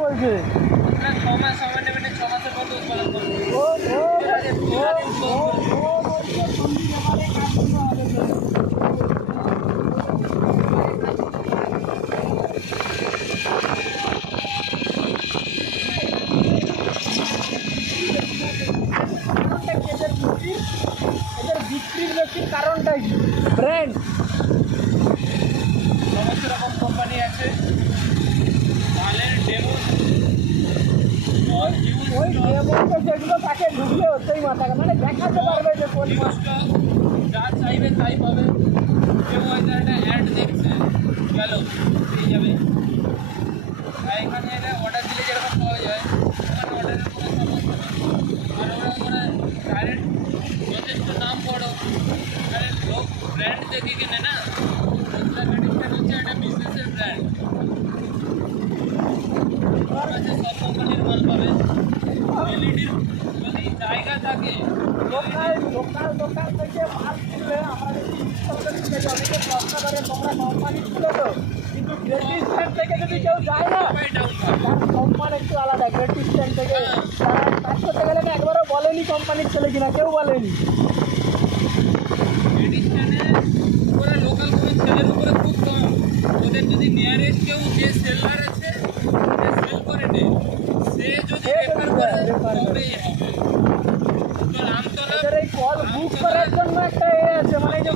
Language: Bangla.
বলছে ছ মাস সময় নেবেন, 6 মাসের মধ্যে উৎপাদন করবেন। ও ও ও ও বলছে সন্ধি ব্যাপারে কাজ করতে হবে তো। কারণটা কি এদের বিক্রির বেশি কারণটা কি? ব্র্যান্ড সমস্ত রকম কোম্পানি আছে, মালের ডেমো ওই ডেমোতে যেগুলো তাকে ঢুকলে হতেই মাথাকে মানে দেখাতে পারবে যে কোন মাছ। যা চাইবে তাই পাবে। কেউ হয়তো একটা অ্যাড দেখছে, গেল পেয়ে যাবে। আর এখানে এলে অর্ডার দিলে যেরকম পাওয়া যায়, ওখানে অর্ডারের কোনো সমস্যা নেই। আর ওরা মানে ডাইরেক্ট যথেষ্ট নাম বড়, ডাইরেক্ট লোক ব্র্যান্ড দেখে কিনে না। ট্র্যাডিশন হচ্ছে একটা বিজনেসের ব্র্যান্ড। ওর কাছে সব কোম্পানির মাল পাবে। এলইডির যদি জায়গা থাকে, লোকাল দোকান থেকে মাল কিনলে আমরা যদি ইনস্টলমেন্ট নিতে যাই অনেকে প্রশ্ন করে তোমরা কোম্পানি ছিল তো, কিন্তু গ্রেটিস স্ট্যান্ড থেকে যদি কেউ যায় না উপায় ডাউন তার সম্মান একটু আলাদা। গ্রেটিস স্ট্যান্ড থেকে তারা কাজ করতে গেলে না একবারও বলেনি কোম্পানির ছেলে কিনা, কেউ বলেনি। ট্র্যাডিশনে ওরা লোকাল কোনো ছেলের উপরে খুব কম। ওদের যদি নিয়ারেস্ট কেউ যে সেলার আছে, যে সেল করে নেয়, সে যদি রেফার করে তবেই হবে। আমতলা এদের এই কল বুক করার জন্য একটা এ আছে মানে এই যে